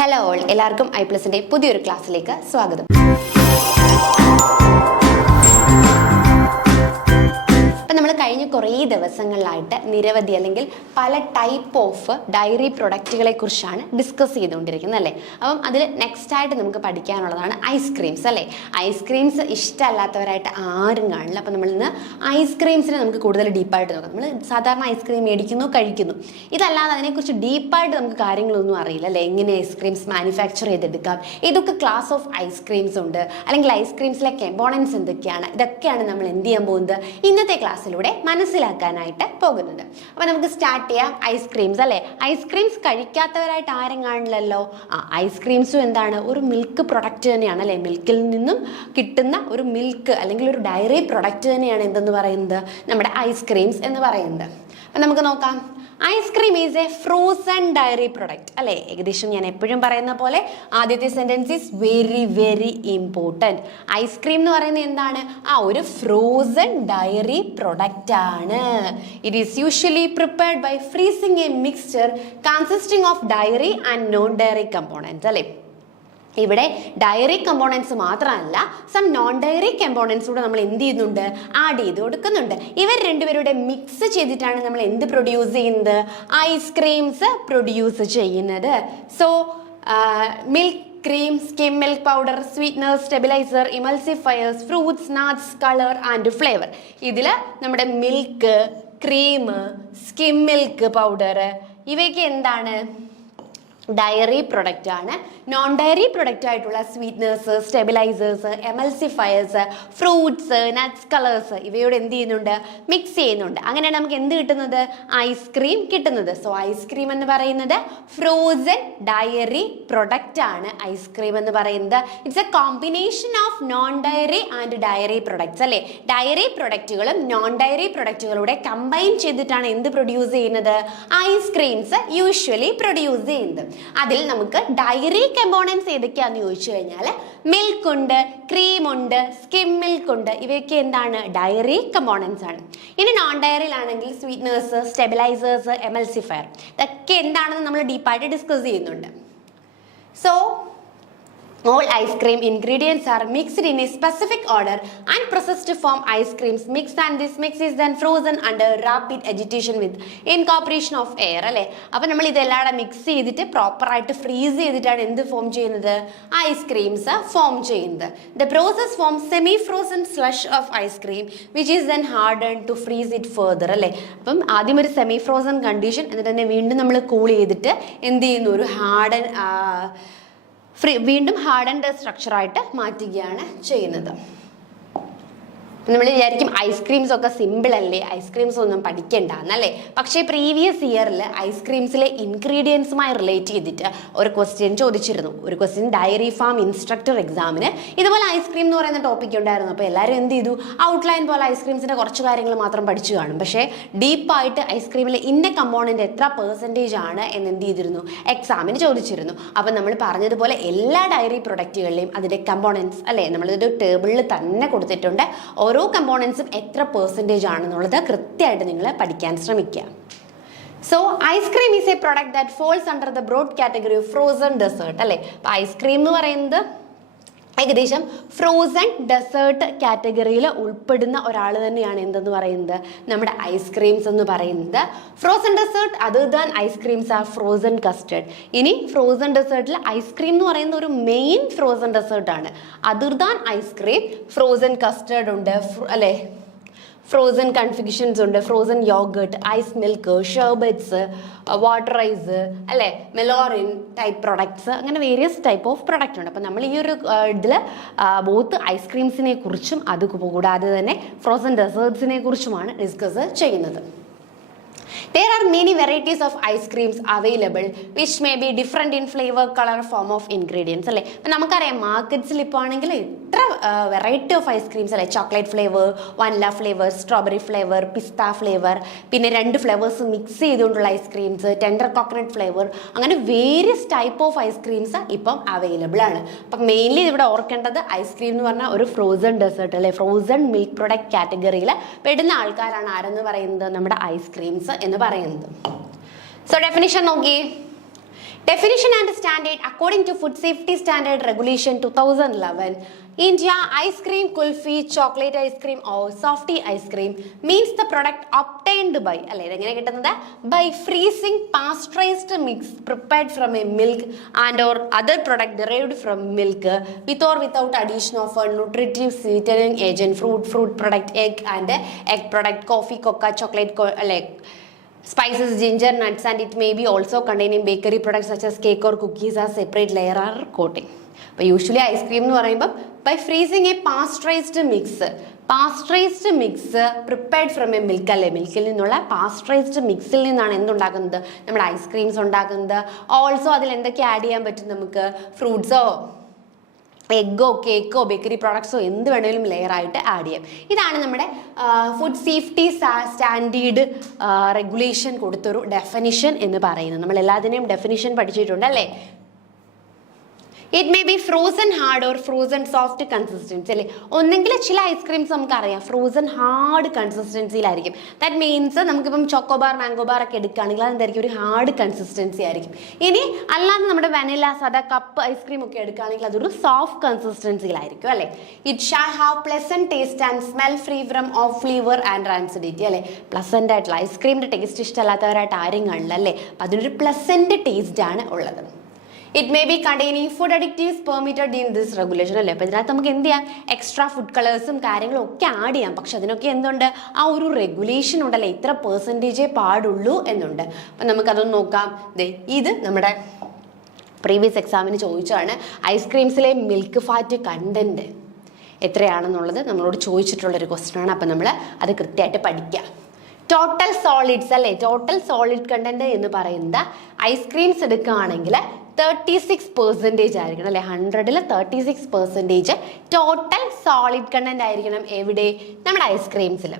Hello all, എല്ലാവർക്കും ഐ+ന്റെ പുതിയൊരു ക്ലാസ്സിലേക്ക് സ്വാഗതം. നമ്മൾ കഴിഞ്ഞ കുറേ ദിവസങ്ങളിലായിട്ട് നിരവധി അല്ലെങ്കിൽ പല ടൈപ്പ് ഓഫ് ഡയറി പ്രൊഡക്റ്റുകളെ കുറിച്ചാണ് ഡിസ്കസ് ചെയ്തുകൊണ്ടിരിക്കുന്നത് അല്ലേ. അപ്പം അതിൽ നെക്സ്റ്റ് ആയിട്ട് നമുക്ക് പഠിക്കാനുള്ളതാണ് ഐസ്ക്രീംസ് അല്ലേ. ഐസ്ക്രീംസ് ഇഷ്ടമല്ലാത്തവരായിട്ട് ആരും കാണില്ല. അപ്പം നമ്മൾ ഇന്ന് ഐസ്ക്രീംസിനെ നമുക്ക് കൂടുതൽ ഡീപ്പായിട്ട് നോക്കാം. നമ്മൾ സാധാരണ ഐസ്ക്രീം മേടിക്കുന്നു, കഴിക്കുന്നു. ഇതല്ലാതെ അതിനെക്കുറിച്ച് ഡീപ്പായിട്ട് നമുക്ക് കാര്യങ്ങളൊന്നും അറിയില്ല അല്ലേ. എങ്ങനെ ഐസ്ക്രീംസ് മാനുഫാക്ചർ ചെയ്തെടുക്കാം, ഏതൊക്കെ ക്ലാസ് ഓഫ് ഐസ്ക്രീംസ് ഉണ്ട്, അല്ലെങ്കിൽ ഐസ്ക്രീംസിലെ കമ്പോണൻസ് എന്തൊക്കെയാണ്, ഇതൊക്കെയാണ് നമ്മൾ എന്ത് ചെയ്യാൻ പോകുന്നത് ഇന്നത്തെ ക്ലാസ്സിലൂടെ മനസ്സിലാക്കാനായിട്ട് പോകുന്നത്. അപ്പൊ നമുക്ക് സ്റ്റാർട്ട് ചെയ്യാം. ഐസ്ക്രീംസ് അല്ലെ. ഐസ്ക്രീംസ് കഴിക്കാത്തവരായിട്ട് ആരും കാണില്ലല്ലോ. ഐസ്ക്രീംസും എന്താണ്, ഒരു മിൽക്ക് പ്രൊഡക്റ്റ് തന്നെയാണ് അല്ലെ. മിൽക്കിൽ നിന്നും കിട്ടുന്ന ഒരു മിൽക്ക് അല്ലെങ്കിൽ ഒരു ഡയറി പ്രൊഡക്റ്റ് തന്നെയാണ് എന്തെന്ന് പറയുന്നത്, നമ്മുടെ ഐസ്ക്രീംസ് എന്ന് പറയുന്നത്. അപ്പൊ നമുക്ക് നോക്കാം. Ice cream is a frozen dairy product അല്ലേ. ഏകദേശം ഞാൻ എപ്പോഴും പറയുന്ന പോലെ ആദ്യത്തെ sentence is very very important. Ice cream എന്ന് പറയുന്നത് എന്താണ്, ഒരു ഫ്രോസൺ ഡയറി പ്രൊഡക്റ്റ് ആണ്. It is usually prepared by freezing a mixture consisting of dairy and non dairy components അല്ലേ. ഇവിടെ ഡയറി കമ്പോണൻസ് മാത്രമല്ല, സം നോൺ ഡയറി കമ്പോണൻസ് കൂടെ നമ്മൾ എന്ത് ചെയ്യുന്നുണ്ട്, ആഡ് ചെയ്ത് കൊടുക്കുന്നുണ്ട്. ഇവർ രണ്ടുപേരുടെ മിക്സ് ചെയ്തിട്ടാണ് നമ്മൾ എന്ത് പ്രൊഡ്യൂസ് ചെയ്യുന്നത്, ഐസ്ക്രീംസ് പ്രൊഡ്യൂസ് ചെയ്യുന്നത്. So milk, cream, skim milk powder, sweetener, stabiliser, emulsifiers, fruits, nuts, colour and flavour. ഇതിൽ നമ്മുടെ milk, cream, skim milk powder ഇവയൊക്കെ എന്താണ്, ഡയറി പ്രൊഡക്റ്റ് ആണ്. നോൺ ഡയറി പ്രൊഡക്റ്റ് ആയിട്ടുള്ള sweeteners, stabilisers, emulsifiers, fruits, nuts, colours ഇവയോട് എന്ത് ചെയ്യുന്നുണ്ട്, മിക്സ് ചെയ്യുന്നുണ്ട്. അങ്ങനെയാണ് നമുക്ക് എന്ത് കിട്ടുന്നത്, ഐസ്ക്രീം കിട്ടുന്നത്. സോ ഐസ്ക്രീം എന്ന് പറയുന്നത് ഫ്രോസൺ ഡയറി പ്രൊഡക്റ്റ് ആണ്. ഐസ്ക്രീം എന്ന് പറയുന്നത് it's A combination of non diary and dairy products അല്ലേ. ഡയറി പ്രൊഡക്റ്റുകളും നോൺ ഡയറി പ്രൊഡക്റ്റുകളുടെ കമ്പൈൻ ചെയ്തിട്ടാണ് എന്ത് പ്രൊഡ്യൂസ് ചെയ്യുന്നത്, ഐസ്ക്രീംസ് യൂഷ്വലി പ്രൊഡ്യൂസ് ചെയ്യുന്നത്. അതിൽ നമുക്ക് ഡയറി കമ്പോണൻസ് ഏതൊക്കെയാന്ന് ചോദിച്ചു കഴിഞ്ഞാൽ മിൽക്ക് ഉണ്ട്, ക്രീം ഉണ്ട്, സ്കിം മിൽക്ക് ഉണ്ട്. ഇവയൊക്കെ എന്താണ്, ഡയറി കമ്പോണൻസ് ആണ്. ഇനി നോൺ ഡയറിയിലാണെങ്കിൽ സ്വീറ്റ്നേഴ്സ്, സ്റ്റെബിലൈസേഴ്സ്, എമൽസിഫയർ ഇതൊക്കെ എന്താണെന്ന് നമ്മൾ ഡീപ്പായിട്ട് ഡിസ്കസ് ചെയ്യുന്നുണ്ട്. So all ice cream ingredients are mixed in a specific order and processed to form ice creams mixed, and this mix is then frozen under rapid agitation with incorporation of air അല്ലേ. അപ്പം നമ്മൾ ഇതെല്ലാം mix ചെയ്തിട്ട് പ്രോപ്പറായിട്ട് freeze ചെയ്തിട്ടാണ് എന്ത് form ചെയ്യുന്നത്, ice creams form ചെയ്യുന്നത്. The process form semi frozen slush of ice cream which is then harden to freeze it further അല്ലേ. അപ്പം ആദ്യം ഒരു സെമി ഫ്രോസൺ കണ്ടീഷൻ, എന്നിട്ട് തന്നെ വീണ്ടും നമ്മൾ കൂൾ ചെയ്തിട്ട് എന്ത് ചെയ്യുന്നു, ഒരു ഹാർഡൻ വീണ്ടും ഹാർഡൻഡ് സ്ട്രക്ചറായിട്ട് മാറ്റുകയാണ് ചെയ്യുന്നത്. നമ്മൾ വിചാരിക്കും ഐസ്ക്രീംസ് ഒക്കെ സിമ്പിൾ അല്ലേ, ഐസ്ക്രീംസ് ഒന്നും പഠിക്കണ്ട എന്നല്ലേ. പക്ഷേ പ്രീവിയസ് ഇയറിൽ ഐസ്ക്രീംസിലെ ഇൻഗ്രീഡിയൻസുമായി റിലേറ്റ് ചെയ്തിട്ട് ഒരു ക്വസ്റ്റ്യൻ ചോദിച്ചിരുന്നു. ഒരു ക്വസ്റ്റ്യൻ ഡയറി ഫാം ഇൻസ്ട്രക്ടർ എക്സാമിന് ഇതുപോലെ ഐസ്ക്രീം എന്ന് പറയുന്ന ടോപ്പിക് ഉണ്ടായിരുന്നു. അപ്പോൾ എല്ലാവരും എന്ത് ചെയ്തു, ഔട്ട്ലൈൻ പോലെ ഐസ്ക്രീംസിൻ്റെ കുറച്ച് കാര്യങ്ങൾ മാത്രം പഠിച്ചു കാണും. പക്ഷേ ഡീപ്പായിട്ട് ഐസ്ക്രീമിലെ ഇന്ന കമ്പോണൻ്റ് എത്ര പെർസെൻറ്റേജ് ആണ് എന്ന് എന്ത് ചെയ്തിരുന്നു, എക്സാമിന് ചോദിച്ചിരുന്നു. അപ്പം നമ്മൾ പറഞ്ഞതുപോലെ എല്ലാ ഡയറി പ്രൊഡക്റ്റുകളിലെയും അതിൻ്റെ കമ്പോണൻസ് അല്ലേ നമ്മളിതൊരു ടേബിളിൽ തന്നെ കൊടുത്തിട്ടുണ്ട്. ഓരോ കമ്പോണൻസും എത്ര പെർസെൻറ്റേജ് ആണെന്നുള്ളത് കൃത്യമായിട്ട് നിങ്ങൾ പഠിക്കാൻ ശ്രമിക്കുക. So ice cream is a product that falls under the broad category of frozen dessert അല്ലേ. അപ്പോൾ ഐസ്ക്രീം എന്ന് പറയുന്നത് ഏകദേശം ഫ്രോസൺ ഡെസേർട്ട് കാറ്റഗറിയിൽ ഉൾപ്പെടുന്ന ഒരാൾ തന്നെയാണ് എന്തെന്ന് പറയുന്നത്, നമ്മുടെ ഐസ്ക്രീംസ് എന്ന് പറയുന്നത്. Frozen dessert other than ice creams are frozen custard. ഇനി ഫ്രോസൺ ഡെസേർട്ടിൽ ഐസ്ക്രീം എന്ന് പറയുന്ന ഒരു മെയിൻ ഫ്രോസൺ ഡെസേർട്ടാണ്. Other than ice cream frozen custard ഉണ്ട് അല്ലേ, ഫ്രോസൺ കൺഫിഗഷൻസ് ഉണ്ട്, frozen yoghurt, ice milk, sherbets, water ice അല്ലേ, മെലോറിൻ ടൈപ്പ് പ്രൊഡക്ട്സ്, അങ്ങനെ വേരിയസ് ടൈപ്പ് ഓഫ് പ്രൊഡക്റ്റ് ഉണ്ട്. അപ്പം നമ്മൾ ഈ ഒരു ഇതിൽ ബോത്ത് ഐസ്ക്രീംസിനെ കുറിച്ചും അതുകൂടാതെ തന്നെ ഫ്രോസൺ ഡെസേർട്ട്സിനെ കുറിച്ചുമാണ് ഡിസ്കസ് ചെയ്യുന്നത്. There are many varieties of ice creams available which may be different in flavor, color, form of ingredients അല്ലേ. അപ്പം നമുക്കറിയാം മാർക്കറ്റ്സിൽ ഇപ്പോൾ ആണെങ്കിൽ എത്ര വെറൈറ്റി ഓഫ് ഐസ്ക്രീംസ് അല്ലേ. Chocolate flavour, vanilla flavour, strawberry flavour, pista flavour, പിന്നെ 2 ഫ്ലേവേഴ്സ് മിക്സ് ചെയ്തുകൊണ്ടുള്ള ഐസ്ക്രീംസ്, ടെൻഡർ കോക്കനട്ട് ഫ്ലേവർ, അങ്ങനെ വേരിയസ് ടൈപ്പ് ഓഫ് ഐസ്ക്രീംസ് ഇപ്പം അവൈലബിൾ ആണ്. അപ്പം മെയിൻലി ഇവിടെ ഓർക്കേണ്ടത് ഐസ്ക്രീം എന്ന് പറഞ്ഞാൽ ഒരു ഫ്രോസൺ ഡെസേർട്ട് അല്ലെ, ഫ്രോസൺ മിൽക്ക് പ്രൊഡക്റ്റ് കാറ്റഗറിയിൽ പെടുന്ന ആൾക്കാരാണ് ആരെന്ന് പറയുന്നത്, നമ്മുടെ ഐസ്ക്രീംസ് എന്ന് പറയുന്നത്. സോ ഡെഫിനിഷൻ നോക്കി. Definition and standard. According to Food Safety Standard Regulation 2011, India ice cream, kulfi, chocolate ice cream or softy ice cream means the product obtained by freezing pasteurized mix prepared from a milk and or other product derived from milk with or without addition of a nutritive sweetening agent, fruit product, egg and egg product, coffee, cocoa, chocolate, spices, ginger, nuts, and it may be also containing bakery products such as cake or cookies as separate layer or coating. But usually ice cream എന്ന് പറയുമ്പോൾ by freezing a pasteurized mix prepared from a milk അല്ലേ, മിൽക്കിൽ നിന്നുള്ള pasteurised മിക്സിൽ നിന്നാണ് എന്തുണ്ടാക്കുന്നത്, നമ്മുടെ ice creams ഉണ്ടാക്കുന്നത്. Also അതിൽ എന്തൊക്കെ ആഡ് ചെയ്യാൻ പറ്റും നമുക്ക്, ഫ്രൂട്ട്സോ എഗ്ഗോ കേക്കോ ബേക്കറി പ്രോഡക്ട്സോ എന്ത് വേണമെങ്കിലും ലെയർ ആയിട്ട് ആഡ് ചെയ്യാം. ഇതാണ് നമ്മുടെ ഫുഡ് സേഫ്റ്റി സ്റ്റാൻഡേർഡ് റെഗുലേഷൻ കൊടുത്തൊരു ഡെഫിനിഷൻ എന്ന് പറയുന്നത്. നമ്മൾ എല്ലാത്തിനെയും ഡെഫിനിഷൻ പഠിച്ചിട്ടുണ്ട് അല്ലേ. It may be frozen hard or frozen soft consistency അല്ലേ. ഒന്നെങ്കിൽ ചില ഐസ്ക്രീംസ് നമുക്കറിയാം ഫ്രോസൺ ഹാർഡ് കൺസിസ്റ്റൻസിയിലായിരിക്കും. ദാറ്റ് മീൻസ് നമുക്കിപ്പം ചോക്കോബാർ മാംഗോബാർ ഒക്കെ എടുക്കുകയാണെങ്കിൽ അതെന്തായിരിക്കും, ഒരു ഹാർഡ് കൺസിസ്റ്റൻസി ആയിരിക്കും. ഇനി അല്ലാതെ നമ്മുടെ വെനില സാധാ കപ്പ് ഐസ്ക്രീം ഒക്കെ എടുക്കുകയാണെങ്കിൽ അതൊരു സോഫ്റ്റ് കൺസിസ്റ്റൻസിയിലായിരിക്കും അല്ലേ. It shall have pleasant taste and smell free from off flavour and rancidity അല്ലേ. പ്ലസന്റ് ആയിട്ടുള്ള ഐസ്ക്രീമിന്റെ ടേസ്റ്റ് ഇഷ്ടമല്ലാത്തവരായിട്ട് ആരും കാണില്ല അല്ലേ. അപ്പം അതിനൊരു പ്ലസന്റ് ടേസ്റ്റ് ആണ് ഉള്ളത്. It may be containing food additives permitted in this regulation അല്ലേ. അപ്പോൾ ഇതിനകത്ത് നമുക്ക് എന്ത് ചെയ്യാം, എക്സ്ട്രാ ഫുഡ് കളേഴ്സും കാര്യങ്ങളും ഒക്കെ ആഡ് ചെയ്യാം. പക്ഷെ അതിനൊക്കെ എന്തുണ്ട്, ആ ഒരു റെഗുലേഷൻ ഉണ്ടല്ലേ, ഇത്ര പെർസെൻറ്റേജേ പാടുള്ളൂ എന്നുണ്ട്. അപ്പം നമുക്കതൊന്ന് നോക്കാം. ഇത് നമ്മുടെ പ്രീവിയസ് എക്സാമിന് ചോദിച്ചതാണ്. ഐസ്ക്രീംസിലെ മിൽക്ക് ഫാറ്റ് കണ്ടന്റ് എത്രയാണെന്നുള്ളത് നമ്മളോട് ചോദിച്ചിട്ടുള്ളൊരു ക്വസ്റ്റ്യൻ ആണ്. അപ്പം നമ്മൾ അത് കൃത്യമായിട്ട് പഠിക്കുക. ടോട്ടൽ സോളിഡ്സ് അല്ലേ, ടോട്ടൽ സോളിഡ് കണ്ടന്റ് എന്ന് പറയുന്നത് ഐസ്ക്രീംസ് എടുക്കുകയാണെങ്കിൽ 36% ആയിരിക്കണം അല്ലെ. 100ൽ 36% ടോട്ടൽ സോളിഡ് കണ്ടന്റ് ആയിരിക്കണം. എവിടെ, നമ്മുടെ ഐസ്ക്രീംസിൽ.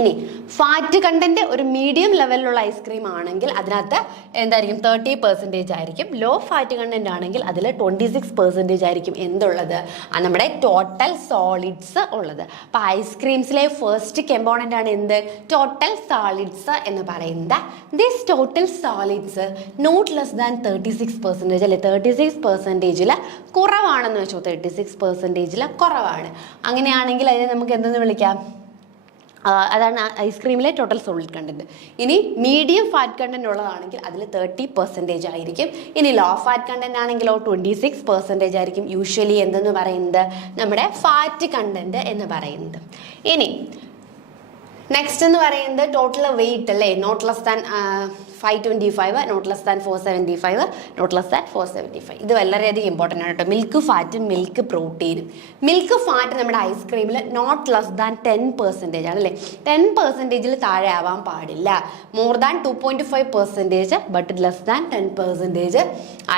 ഇനി ഫാറ്റ് കണ്ടന്റ് ഒരു മീഡിയം ലെവലിലുള്ള ഐസ്ക്രീം ആണെങ്കിൽ അതിനകത്ത് എന്തായിരിക്കും, 30% ആയിരിക്കും. ലോ ഫാറ്റ് കണ്ടന്റ് ആണെങ്കിൽ അതിൽ 26% ആയിരിക്കും എന്തുള്ളത്, നമ്മുടെ ടോട്ടൽ സോളിഡ്സ് ഉള്ളത്. അപ്പോൾ ഐസ്ക്രീംസിലെ ഫസ്റ്റ് കമ്പോണന്റ് ആണ് എന്ത്, ടോട്ടൽ സോളിഡ്സ് എന്ന് പറയുന്നത്. This total solids not less than 36% അല്ലെ. 36% കുറവാണെന്ന് വെച്ചോ, 36% കുറവാണ്. അങ്ങനെയാണെങ്കിൽ അതിനെ നമുക്ക് എന്തെന്ന് വിളിക്കാം, അതാണ് ഐസ്ക്രീമിലെ ടോട്ടൽ സോളിഡ് കണ്ടന്റ്. ഇനി മീഡിയം ഫാറ്റ് കണ്ടന്റ് ഉള്ളതാണെങ്കിൽ അതിൽ 30% ആയിരിക്കും. ഇനി ലോ ഫാറ്റ് കണ്ടന്റ് ആണെങ്കിലോ 26% ആയിരിക്കും യൂഷ്വലി എന്തെന്ന് പറയുന്നത്, നമ്മുടെ ഫാറ്റ് കണ്ടന്റ് എന്ന് പറയുന്നത്. ഇനി നെക്സ്റ്റ് എന്ന് പറയുന്നത് ടോട്ടൽ വെയിറ്റ് അല്ലേ, not less than 525, not less than 475, not less than 475. ഇത് വളരെയധികം ഇമ്പോർട്ടൻ്റ് ആണ് കേട്ടോ. മിൽക്ക് ഫാറ്റും മിൽക്ക് പ്രോട്ടീനും. മിൽക്ക് ഫാറ്റ് നമ്മുടെ ഐസ്ക്രീമിൽ നോട്ട് ലെസ് ദാൻ 10% ആണ് അല്ലേ. 10%-ൽ താഴെ ആവാൻ പാടില്ല. More than 2.5%, but less than 10%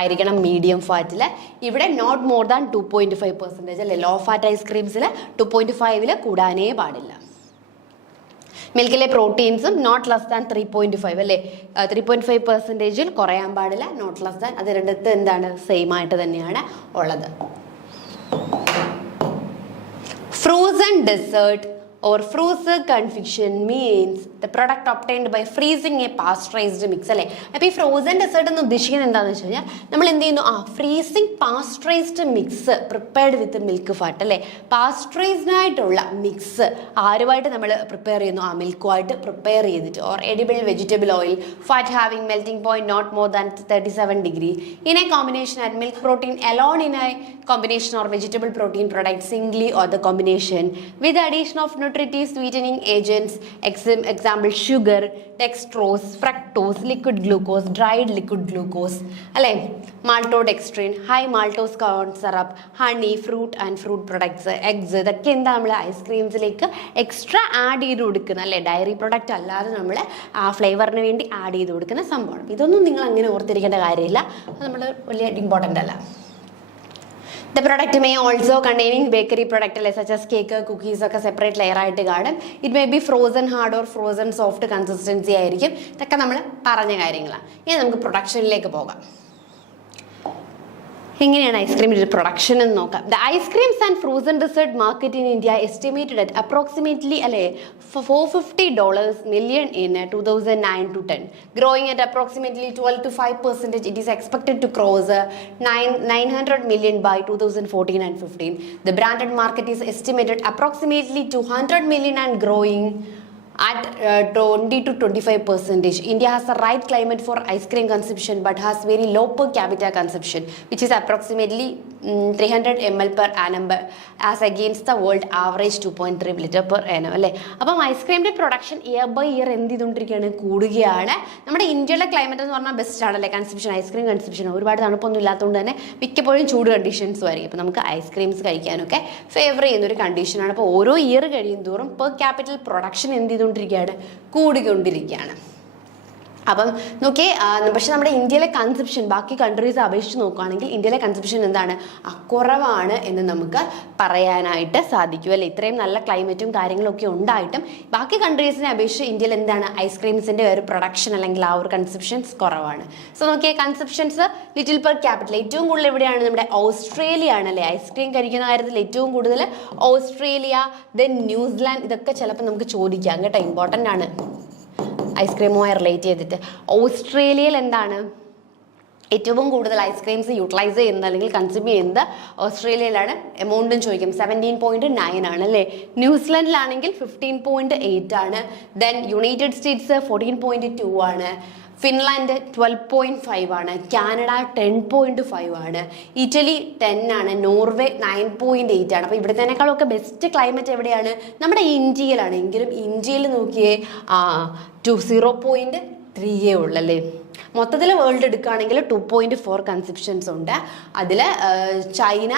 ആയിരിക്കണം മീഡിയം ഫാറ്റിൽ. ഇവിടെ നോട്ട് മോർ ദാൻ 2.5% അല്ലേ. ലോ ഫാറ്റ് ഐസ്ക്രീംസിൽ 2.5-ൽ കൂടാനേ പാടില്ല. മിൽക്കിലെ പ്രോട്ടീൻസും നോട്ട് ലെസ് ദാൻ 3.5 അല്ലേ. 3.5%-ൽ കുറയാൻ പാടില്ല, നോട്ട് ലെസ് ദാൻ. അത് രണ്ടത്ത് എന്താണ്, സെയിം ആയിട്ട് തന്നെയാണ് ഉള്ളത്. Frozen dessert or frozen confection means the product obtained by freezing a pasteurized mix അല്ലേ. അപ്പോൾ ഈ ഫ്രോസൺ ഡെസേർട്ട് എന്ന് ഉദ്ദേശിക്കുന്നത് എന്താണെന്ന് വെച്ച് കഴിഞ്ഞാൽ നമ്മൾ എന്ത് ചെയ്യുന്നു, freezing pasteurised mix prepared with milk fat അല്ലേ. പാസ്ചറൈസ്ഡ് ആയിട്ടുള്ള മിക്സ് ആരുമായിട്ട് നമ്മൾ പ്രിപ്പയർ ചെയ്യുന്നു, മിൽക്കുമായിട്ട് പ്രിപ്പയർ ചെയ്തിട്ട്. Or edible vegetable oil fat having melting point not more than 37 degree in a combination at milk protein alone in a combination or vegetable protein product singly or the combination with the addition of nutritive sweetening agents, example sugar, dextrose, fructose, liquid glucose, dried liquid glucose അല്ലേ, maltodextrin, high maltose corn syrup, honey, fruit and fruit products, eggs. ഇതൊക്കെ എന്താ നമ്മൾ ഐസ്ക്രീംസിലേക്ക് extra add ചെയ്ത് കൊടുക്കുന്ന അല്ലേ, diary product അല്ലാതെ നമ്മൾ ആ ഫ്ലേവറിന് വേണ്ടി ആഡ് ചെയ്ത് കൊടുക്കുന്ന സംഭവം. ഇതൊന്നും നിങ്ങൾ അങ്ങനെ ഓർത്തിരിക്കേണ്ട കാര്യമില്ല, അത് നമ്മൾ വലിയ ഇമ്പോർട്ടൻ്റ് അല്ല. The product may also containing bakery product such as cake, cookies ഒക്കെ സെപ്പറേറ്റ് ലെയർ ആയിട്ട് കാണും. It may be frozen hard or frozen soft consistency ആയിരിക്കും. ഇതൊക്കെ നമ്മൾ പറഞ്ഞ കാര്യങ്ങളാണ്. ഇനി നമുക്ക് പ്രൊഡക്ഷനിലേക്ക് പോകാം. എങ്ങനെയാണ് ഐസ്ക്രീമിൻ്റെ ഒരു പ്രൊഡക്ഷൻ എന്ന് നോക്കാം. The ice creams and frozen dessert market in India estimated at approximately അല്ലെ $450 million in 2009 to 10, growing at approximately 12 to 5%. It is expected to cross 900 million by 2014 and 15. The branded market is estimated approximately 200 million and growing at 20 to 25%. India has the right climate for ice cream consumption but has very low per capita consumption, which is approximately 300 ml per annum as against the world average 2.3 liter per annum അല്ലേ. അപ്പം ഐസ്ക്രീമിൻ്റെ production year by year എന്ത് ചെയ്തുകൊണ്ടിരിക്കുകയാണ്, കൂടുകയാണ്. നമ്മുടെ ഇന്ത്യയുടെ climate എന്ന് പറഞ്ഞാൽ best ആണല്ലേ കൺസപ്ഷൻ, ഐസ്ക്രീം കൺസപ്ഷൻ. ഒരുപാട് തണുപ്പൊന്നും ഇല്ലാത്തതുകൊണ്ട് തന്നെ മിക്കപ്പോഴും ചൂട് കണ്ടീഷൻസും ആയിരിക്കും. അപ്പോൾ നമുക്ക് ഐസ്ക്രീംസ് കഴിക്കാനൊക്കെ ഫേവർ ചെയ്യുന്നൊരു കണ്ടീഷനാണ്. അപ്പോൾ ഓരോ ഇയർ കഴിയും തോറും പെർ ക്യാപിറ്റൽ പ്രൊഡക്ഷൻ എന്ത് ചെയ്തുകൊണ്ടിരിക്കുകയാണ്, കൂടിക്കൊണ്ടിരിക്കുകയാണ്. അപ്പം നോക്കിയേ, പക്ഷെ നമ്മുടെ ഇന്ത്യയിലെ കൺസപ്ഷൻ ബാക്കി കൺട്രീസ് അപേക്ഷിച്ച് നോക്കുകയാണെങ്കിൽ ഇന്ത്യയിലെ കൺസപ്ഷൻ എന്താണ്, കുറവാണ് എന്ന് നമുക്ക് പറയാനായിട്ട് സാധിക്കും അല്ലേ. ഇത്രയും നല്ല ക്ലൈമറ്റും കാര്യങ്ങളൊക്കെ ഉണ്ടായിട്ടും ബാക്കി കൺട്രീസിനെ അപേക്ഷിച്ച് ഇന്ത്യയിൽ എന്താണ് ഐസ്ക്രീംസിൻ്റെ ഒരു പ്രൊഡക്ഷൻ അല്ലെങ്കിൽ ആ ഒരു കൺസപ്ഷൻസ് കുറവാണ്. സോ നോക്കിയേ, കൺസപ്ഷൻസ് ലിറ്റിൽ പെർ ക്യാപിറ്റൽ ഏറ്റവും കൂടുതൽ എവിടെയാണ്, നമ്മുടെ ഓസ്ട്രേലിയ ആണല്ലേ. ഐസ്ക്രീം കഴിക്കുന്ന കാര്യത്തിൽ ഏറ്റവും കൂടുതൽ ഓസ്ട്രേലിയ, ദെൻ ന്യൂസിലാൻഡ്. ഇതൊക്കെ ചിലപ്പോൾ നമുക്ക് ചോദിക്കാം കേട്ടോ, ഇമ്പോർട്ടൻ്റ് ആണ് ഐസ്ക്രീമുമായി റിലേറ്റ് ചെയ്തിട്ട്. ഓസ്ട്രേലിയയിൽ എന്താണ് ഏറ്റവും കൂടുതൽ ഐസ്ക്രീംസ് യൂട്ടിലൈസ് ചെയ്യുന്നത് അല്ലെങ്കിൽ കൺസ്യൂം ചെയ്യുന്നത് ഓസ്ട്രേലിയയിലാണ്. എമൗണ്ടും ചോദിക്കും, 17.9 ആണ് അല്ലേ. ന്യൂസിലൻഡിലാണെങ്കിൽ 15.8 ആണ്. ദെൻ യുണൈറ്റഡ് സ്റ്റേറ്റ്സ് 14.2 ആണ്. ഫിൻലാൻഡ് 12.5 ആണ്. കാനഡ 10.5 ആണ്. ഇറ്റലി 10 ആണ്. നോർവേ 9.8 ആണ്. അപ്പോൾ ഇവിടത്തേക്കാളൊക്കെ ബെസ്റ്റ് ക്ലൈമറ്റ് എവിടെയാണ്, നമ്മുടെ ഇന്ത്യയിലാണ്. എങ്കിലും ഇന്ത്യയിൽ നോക്കിയേ 0.3 ഉള്ളല്ലേ. മൊത്തത്തിൽ വേൾഡ് എടുക്കുകയാണെങ്കിൽ 2.4 കൺസപ്ഷൻസ് ഉണ്ട്. അതിൽ ചൈന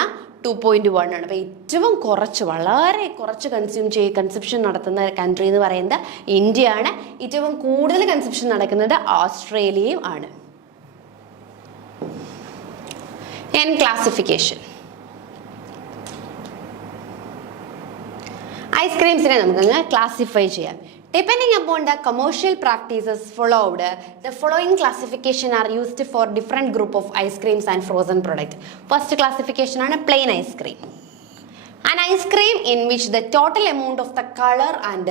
2.1 ആണ്. അപ്പോൾ ഏറ്റവും കുറച്ച്, വളരെ കുറച്ച് കൺസപ്ഷൻ നടത്തുന്ന കൺട്രി എന്ന് പറയുന്നത് ഇന്ത്യയാണ്. ഏറ്റവും കൂടുതൽ കൺസപ്ഷൻ നടക്കുന്നത് ഓസ്ട്രേലിയയും ആണ്. ക്ലാസിഫിക്കേഷൻ ഐസ്ക്രീംസിനെ നമുക്കങ്ങ് ക്ലാസിഫൈ ചെയ്യാം. Depending upon the commercial practices followed, the following classification are used for different group of ice creams and frozen product. First classification ആണ് plain ice cream. An ice cream in which the total amount of the color and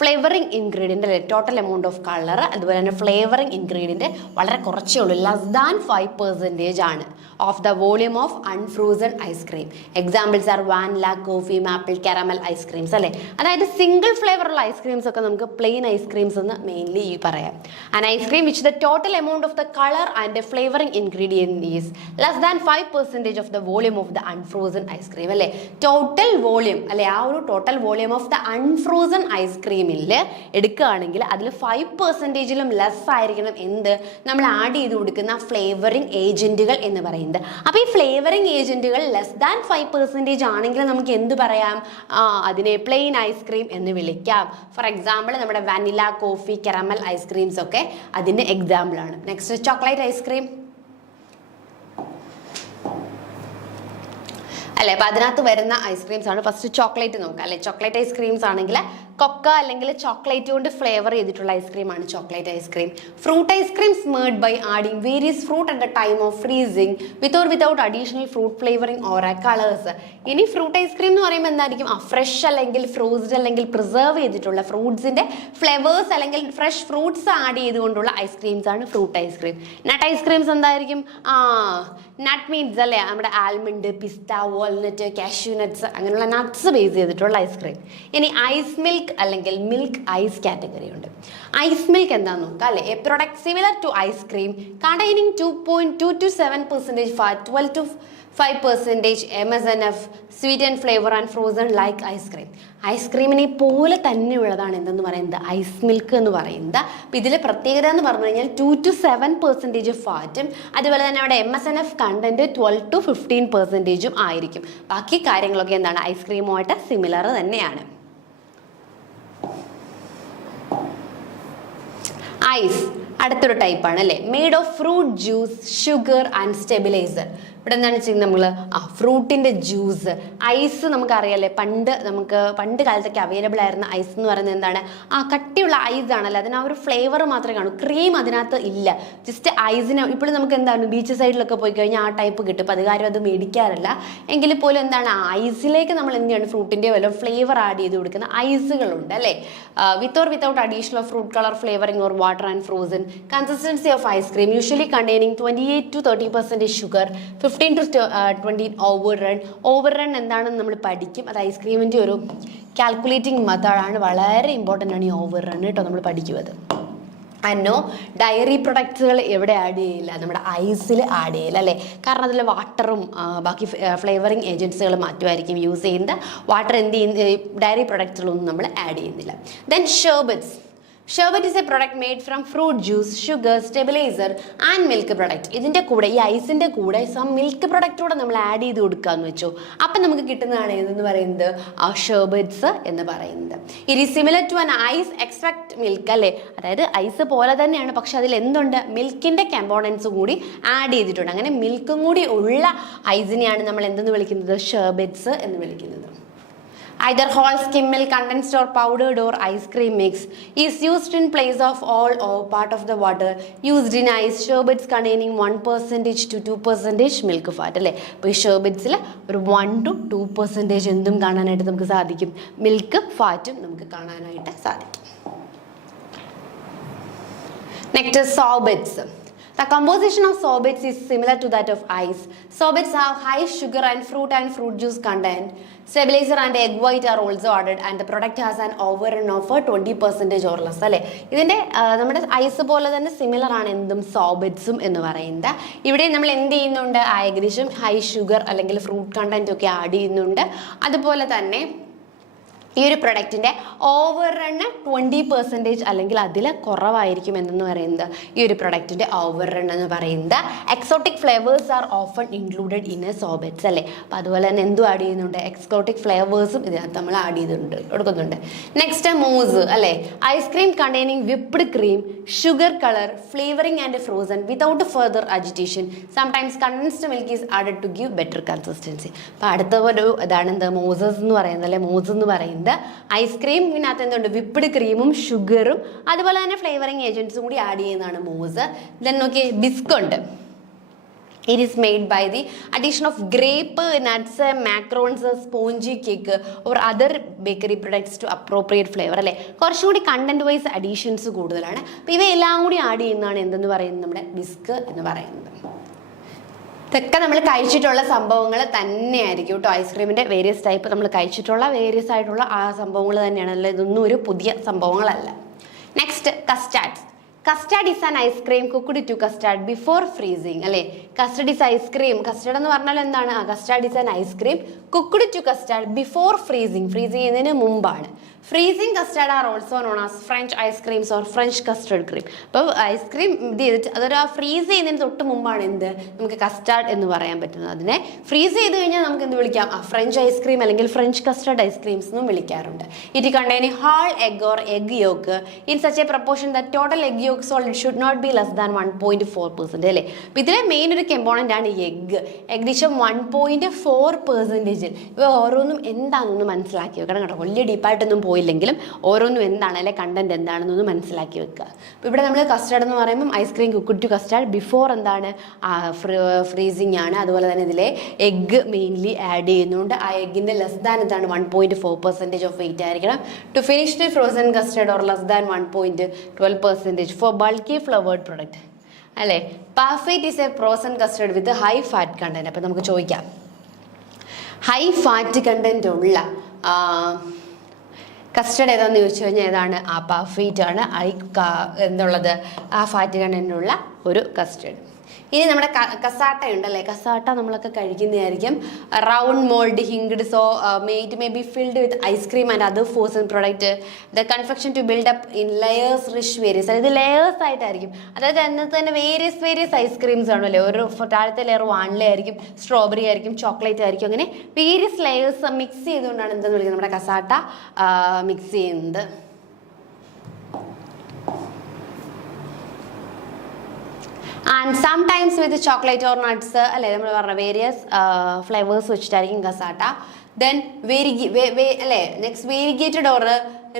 flavoring ingredient, total amount of color അതുപോലെ തന്നെ flavoring ingredient വളരെ കുറച്ചേ ഉള്ളൂ, less than 5% ആണ് of the volume of unfrozen ice cream. Examples are vanilla, coffee, maple, caramel ice creams അല്ലേ. അതായത് single flavour ഉള്ള ice creams ഒക്കെ നമുക്ക് പ്ലെയിൻ ഐസ്ക്രീംസ് എന്ന് മെയിൻലി പറയാം. An ice cream which the total amount of the color and the flavoring ingredient is less than 5% of the volume of the unfrozen ice cream അല്ലേ. Total volume അല്ലെ, ആ ഒരു total volume of the അൺഫ്രോസൺ ഐസ്ക്രീമിൽ എടുക്കുകയാണെങ്കിൽ അതിൽ 5%ലും less ആയിരിക്കണം എന്ത് നമ്മൾ add ചെയ്ത് കൊടുക്കുന്ന ഫ്ലേവറിംഗ് ഏജന്റുകൾ എന്ന് പറയുന്നത്. അപ്പോൾ ഈ ഫ്ലേവറിംഗ് ഏജന്റുകൾ ലെസ് ദാൻ 5% ആണെങ്കിൽ നമുക്ക് എന്ത് പറയാം, അതിനെ പ്ലെയിൻ ഐസ്ക്രീം എന്ന് വിളിക്കാം. ഫോർ എക്സാമ്പിൾ നമ്മുടെ വാനില, കോഫി, കരമൽ ഐസ്ക്രീംസ് ഒക്കെ അതിൻ്റെ എക്സാമ്പിൾ ആണ്. നെക്സ്റ്റ് ചോക്ലേറ്റ് ഐസ്ക്രീം അല്ലേ. അപ്പോൾ അതിനകത്ത് വരുന്ന ഐസ്ക്രീംസ് ആണ്. ഫസ്റ്റ് ചോക്ലേറ്റ് നോക്കാം അല്ലേ. ചോക്ലേറ്റ് ഐസ്ക്രീംസ് ആണെങ്കിൽ കൊക്ക അല്ലെങ്കിൽ ചോക്ലേറ്റ് കൊണ്ട് ഫ്ലേവർ ചെയ്തിട്ടുള്ള ഐസ്ക്രീമാണ് chocolate ice cream. Fruit ice cream smeared by adding various fruit at the time of freezing with or without additional fruit flavouring or colours. ഇനി ഫ്രൂട്ട് ഐസ്ക്രീം എന്ന് പറയുമ്പോൾ എന്തായിരിക്കും, ഫ്രഷ് അല്ലെങ്കിൽ ഫ്രോസ്ഡ് അല്ലെങ്കിൽ പ്രിസർവ് ചെയ്തിട്ടുള്ള ഫ്രൂട്ട്സിന്റെ ഫ്ലേവേഴ്സ് അല്ലെങ്കിൽ ഫ്രഷ് ഫ്രൂട്ട്സ് ആഡ് ചെയ്തുകൊണ്ടുള്ള ഐസ്ക്രീംസ് ആണ് ഫ്രൂട്ട് ഐസ്ക്രീം. നട്ട് ഐസ്ക്രീംസ് എന്തായിരിക്കും, നട്ട് മീൻസ് അല്ലേ, നമ്മുടെ almond, pista, walnut, cashew nuts അങ്ങനെയുള്ള നട്ട്സ് ബേസ് ചെയ്തിട്ടുള്ള ഐസ്ക്രീം. ഇനി ഐസ് മിൽക്ക് അല്ലെങ്കിൽ മിൽക്ക് ഐസ് കാറ്റഗറി ഉണ്ട്. ഐസ് മിൽക്ക് എന്താന്ന് നോക്കാം അല്ലെ. A product similar to ice cream containing 2.2 to 7% fat, 12 to 5% MSNF, sweet and flavour and frozen like ice cream. ഐസ്ക്രീമിനെ പോലെ തന്നെ ഉള്ളതാണ് എന്തെന്ന് പറയുന്നത് ഐസ് മിൽക്ക് എന്ന് പറയുന്നത്. അപ്പം ഇതിൽ പ്രത്യേകത എന്ന് പറഞ്ഞു കഴിഞ്ഞാൽ 2 to 7% ഫാറ്റും അതുപോലെ തന്നെ അവിടെ MSNF കണ്ടന്റ് 12 to 15% ആയിരിക്കും. ബാക്കി കാര്യങ്ങളൊക്കെ എന്താണ് ഐസ്ക്രീമുമായിട്ട് സിമിലർ തന്നെയാണ്. ഐസ് അടുത്തൊരു ടൈപ്പാണ് അല്ലേ. Made of fruit juice, sugar and stabiliser. ഇവിടെ എന്താണ് ചെയ്യുന്നത് നമ്മൾ ഫ്രൂട്ടിൻ്റെ ജ്യൂസ്. ഐസ് നമുക്കറിയാമല്ലേ, പണ്ട് കാലത്തൊക്കെ അവൈലബിൾ ആയിരുന്ന ഐസ് എന്ന് പറയുന്നത് എന്താണ്, കട്ടിയുള്ള ഐസ് ആണല്ലോ, അതിന് ആ ഒരു ഫ്ലേവർ മാത്രമേ കാണൂ, ക്രീം അതിനകത്ത് ഇല്ല. ജസ്റ്റ് ഐസിന് ഇപ്പോഴും നമുക്ക് എന്താണ് ബീച്ച് സൈഡിലൊക്കെ പോയി കഴിഞ്ഞാൽ ആ ടൈപ്പ് കിട്ടും. അപ്പോൾ അത് അത് മേടിക്കാറില്ല. എങ്കിൽ പോലും എന്താണ് ഐസിലേക്ക് നമ്മൾ എന്താണ് ഫ്രൂട്ടിൻ്റെ വല്ല ഫ്ലേവർ ആഡ് ചെയ്ത് കൊടുക്കുന്ന ഐസുകളുണ്ട് അല്ലേ. With or without additional fruit colour flavouring or water and frozen. Consistency of ice cream usually containing 28 to 30% sugar, 15 to 20 over run എന്താണെന്ന് നമ്മൾ പഠിക്കും. അത് ഐസ്ക്രീമിൻ്റെ ഒരു കാൽക്കുലേറ്റിംഗ് മെത്തേഡാണ്, വളരെ ഇമ്പോർട്ടൻ്റ് ആണ് ഈ ഓവർ റൺ കേട്ടോ, നമ്മൾ പഠിക്കുന്നത്. അന്നോ ഡയറി പ്രൊഡക്ട്സുകൾ എവിടെ ആഡ് ചെയ്യില്ല, നമ്മുടെ ഐസിൽ ആഡ് ചെയ്യില്ല അല്ലേ, കാരണം അതിൽ വാട്ടറും ബാക്കി ഫ്ലേവറിങ് ഏജൻസികൾ മാറ്റുമായിരിക്കും യൂസ് ചെയ്യുന്നത്. വാട്ടർ എന്ത് ചെയ്യുന്ന ഡയറി പ്രൊഡക്ട്സുകളൊന്നും നമ്മൾ ആഡ് ചെയ്യുന്നില്ല. Then sherbets. Sherbet is a product made from fruit juice, sugar, stabiliser and milk product. ഇതിൻ്റെ കൂടെ ഈ ഐസിൻ്റെ കൂടെ മിൽക്ക് പ്രൊഡക്റ്റൂടെ നമ്മൾ ആഡ് ചെയ്ത് കൊടുക്കാമെന്ന് വെച്ചോ, അപ്പം നമുക്ക് കിട്ടുന്നതാണ് ഏതെന്ന് പറയുന്നത് ഷെർബറ്റ്സ് എന്ന് പറയുന്നത്. It is similar to an ice extract milk അല്ലേ, അതായത് ഐസ് പോലെ തന്നെയാണ്, പക്ഷെ അതിൽ എന്തുണ്ട്, മിൽക്കിൻ്റെ കമ്പോണൻസ് കൂടി ആഡ് ചെയ്തിട്ടുണ്ട്. അങ്ങനെ മിൽക്കും കൂടി ഉള്ള ഐസിനെയാണ് നമ്മൾ എന്തെന്ന് വിളിക്കുന്നത്, ഷെർബറ്റ്സ് എന്ന് വിളിക്കുന്നത്. Either whole skim milk, condensed or powdered or ice cream mix is used in place of all or part of the water used in ice. Sherbets containing 1% to 2% milk fat അല്ലേ. അപ്പോൾ ഈ ഷെർബറ്റ്സിൽ ഒരു 1 to 2% എന്തും കാണാനായിട്ട് നമുക്ക് സാധിക്കും, milk ഫാറ്റും നമുക്ക് കാണാനായിട്ട് സാധിക്കും. Next sorbets. The composition of sorbets is similar to that of ice. Sorbets have high sugar and fruit juice content. Stabilizer and egg white are also added and the product has an overrun of 20% or less അല്ലേ. ഇതിൻ്റെ നമ്മുടെ ice പോലെ തന്നെ similar ആണ് എന്തും സോബറ്റ്സും എന്ന് പറയുന്നത്. ഇവിടെ നമ്മൾ എന്ത് ചെയ്യുന്നുണ്ട്, ഏകദേശം ഹൈ ഷുഗർ അല്ലെങ്കിൽ ഫ്രൂട്ട് കണ്ടന്റ് ഒക്കെ ആഡ് ചെയ്യുന്നുണ്ട്. അതുപോലെ തന്നെ ഈ ഒരു പ്രൊഡക്റ്റിൻ്റെ ഓവർ റണ്ണ് 20% അല്ലെങ്കിൽ അതിൽ കുറവായിരിക്കും എന്ന് പറയുന്നത് ഈ ഒരു പ്രൊഡക്റ്റിൻ്റെ ഓവർ റൺ എന്ന് പറയുന്നത്. Exotic flavours are often included in a sorbets അല്ലേ. അപ്പോൾ അതുപോലെ തന്നെ എന്തും ആഡ് ചെയ്യുന്നുണ്ട്, എക്സോട്ടിക് ഫ്ലേവേഴ്സും ഇതിനകത്ത് നമ്മൾ ആഡ് ചെയ്തിട്ടുണ്ട് കൊടുക്കുന്നുണ്ട്. നെക്സ്റ്റ് മൂസ് അല്ലേ. Ice cream containing whipped cream, sugar colour, flavouring and frozen without further agitation. Sometimes condensed milk is added to give better consistency. അപ്പോൾ അടുത്ത ഒരു ഇതാണ് എന്ത്, മോസസ് എന്ന് പറയുന്നത് അല്ലെ. മോസ് എന്ന് പറയുന്നത് ഐസ്ക്രീമിനകത്ത് എന്തുണ്ട്, വിപ്ഡ് ക്രീമും ഷുഗറും അതുപോലെ തന്നെ ഫ്ലേവറിംഗ് ഏജൻസും കൂടി ആഡ് ചെയ്യുന്നതാണ് മോസ്. ദെൻ നോക്കിയേ ബിസ്കുണ്ട്. It is made by the addition of grape, nuts, macarons, spongy cake or other bakery products to appropriate flavor അല്ലേ. കുറച്ചും കൂടി കണ്ടന്റ് വൈസ് അഡീഷൻസ് കൂടുതലാണ്. അപ്പോൾ ഇവയെല്ലാം കൂടി ആഡ് ചെയ്യുന്നതാണ് എന്തെന്ന് പറയുന്നത്, നമ്മുടെ ബിസ്ക് എന്ന് പറയുന്നത്. ഇതൊക്കെ നമ്മൾ കഴിച്ചിട്ടുള്ള സംഭവങ്ങൾ തന്നെയായിരിക്കും കേട്ടോ. ഐസ്ക്രീമിൻ്റെ വേരിയസ് ടൈപ്പ് നമ്മൾ കഴിച്ചിട്ടുള്ള വേരിയസ് ആയിട്ടുള്ള ആ സംഭവങ്ങൾ തന്നെയാണ്, അല്ല ഇതൊന്നും ഒരു പുതിയ സംഭവങ്ങളല്ല. Next custard. Custard is an ice cream cooked to custard before freezing അല്ലേ. കസ്റ്റർഡ് ഈസ് ഐസ്ക്രീം, കസ്റ്റർഡ് എന്ന് പറഞ്ഞാൽ എന്താണ്, custard is an ice cream cooked to custard before freezing, freeze ചെയ്യുന്നതിന് മുമ്പാണ്. Freezing custard are also known as French ice creams or French custard cream. അപ്പോൾ ice cream ഇത് ചെയ്തിട്ട് അതൊരു ഫ്രീസ് ചെയ്യുന്നതിന് തൊട്ട് മുമ്പാണ് എന്ത് നമുക്ക് കസ്റ്റാർഡ് എന്ന് പറയാൻ പറ്റുന്നത്. അതിനെ ഫ്രീസ് ചെയ്ത് കഴിഞ്ഞാൽ നമുക്ക് എന്ത് വിളിക്കാം, ഫ്രഞ്ച് ഐസ്ക്രീം അല്ലെങ്കിൽ ഫ്രഞ്ച് കസ്റ്റർഡ് ഐസ്ക്രീംസ് എന്നും വിളിക്കാറുണ്ട്. It containing whole egg or egg yolk in such a proportion that total egg yolk solids should not be less than 1.4% അല്ലേ. അപ്പോൾ ഇതിലെ മെയിൻ ഒരു കമ്പോണൻ്റ് ആണ് എഗ്. ഏകദേശം 1.4%. ഇവ ഓരോന്നും എന്താണെന്നൊന്ന് മനസ്സിലാക്കി വെക്കണം കേട്ടോ. വലിയ ഡീപ്പായിട്ടൊന്നും പോയില്ലെങ്കിലും ഓരോന്നും എന്താണ് അല്ലെ കണ്ടന്റ് എന്താണെന്നൊന്ന് മനസ്സിലാക്കി വെക്കുക. അപ്പോൾ ഇവിടെ നമ്മൾ കസ്റ്റാർഡ് എന്ന് പറയുമ്പം ice cream cooked to custard before എന്താണ് ഫ്രീസിങ് ആണ്. അതുപോലെ തന്നെ ഇതിലെ എഗ്ഗ് മെയിൻലി ആഡ് ചെയ്യുന്നുണ്ട്. ആ എഗ്ഗിൻ്റെ ലെസ് ദാൻ എന്താണ് 1.4% ഓഫ് വെയിറ്റ് ആയിരിക്കണം. To finish the frozen custard or less than 1.12% for bulky flavoured product അല്ലേ. Parfait is a frozen custard with high fat content. അപ്പോൾ നമുക്ക് ചോദിക്കാം, ഹൈ ഫാറ്റ് കണ്ടന്റ് ഉള്ള custard ഏതാണെന്ന് ചോദിച്ചു കഴിഞ്ഞാൽ ഏതാണ്, ആ പാർഫൈറ്റ് ആണ് എന്നുള്ളത് ആ ഫാറ്റ് കണ്ടന്റുള്ള ഒരു കസ്റ്റർഡ്. ഇനി നമ്മുടെ കസാട്ട ഉണ്ടല്ലേ, കസാട്ട നമ്മളൊക്കെ കഴിക്കുന്നതായിരിക്കും. Round mould hinged so made may be filled with ice cream and other frozen product. The confection to build up in layers rich various. അതായത് ലെയേഴ്സ് ആയിട്ടായിരിക്കും, അതായത് അതിനകത്ത് തന്നെ വേരിയസ് ഐസ്ക്രീംസ് ആണല്ലേ. ഒരു താഴത്തെ ലെയർ വാനില ആയിരിക്കും, സ്ട്രോബെറി ആയിരിക്കും, ചോക്ലേറ്റ് ആയിരിക്കും, അങ്ങനെ വേരിയസ് ലെയേഴ്സ് മിക്സ് ചെയ്തുകൊണ്ടാണ് എന്തെന്ന് വിളിക്കുന്നത് നമ്മുടെ കസാട്ട മിക്സ് ചെയ്യുന്നത്. And sometimes with chocolate or nuts അല്ലെ, നമ്മൾ പറഞ്ഞ വേരിയസ് ഫ്ലേവേഴ്സ് വെച്ചിട്ടായിരിക്കും കസാട്ട. ദെൻ അല്ലെ next variegated or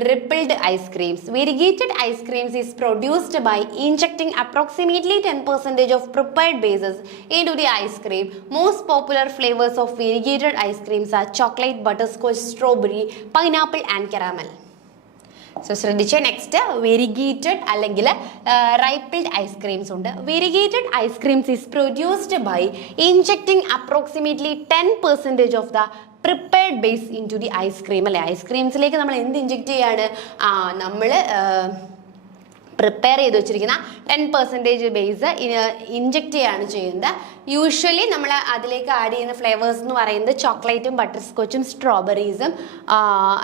rippled ice creams. Variegated ice creams is produced by injecting approximately 10% of prepared bases into the ice cream. Most popular flavors of variegated ice creams are chocolate, butterscotch, strawberry, pineapple and caramel. So ശ്രദ്ധിച്ചേ. Next variegated അല്ലെങ്കിൽ rippled ice creams ഉണ്ട്. Variegated ice creams is produced by injecting approximately 10% of the prepared base into the ice cream അല്ലെ. ഐസ്ക്രീംസിലേക്ക് നമ്മൾ എന്ത് inject ചെയ്യാണ്? നമ്മൾ prepare ചെയ്ത് വെച്ചിരിക്കുന്ന 10% ബേസ് ഇൻജെക്ട് ചെയ്യാണ് ചെയ്യുന്നത്. യൂഷ്വലി നമ്മൾ അതിലേക്ക് ആഡ് ചെയ്യുന്ന ഫ്ലേവേഴ്സ് എന്ന് പറയുന്നത് ചോക്ലേറ്റും ബട്ടർ സ്കോച്ചും സ്ട്രോബെറീസും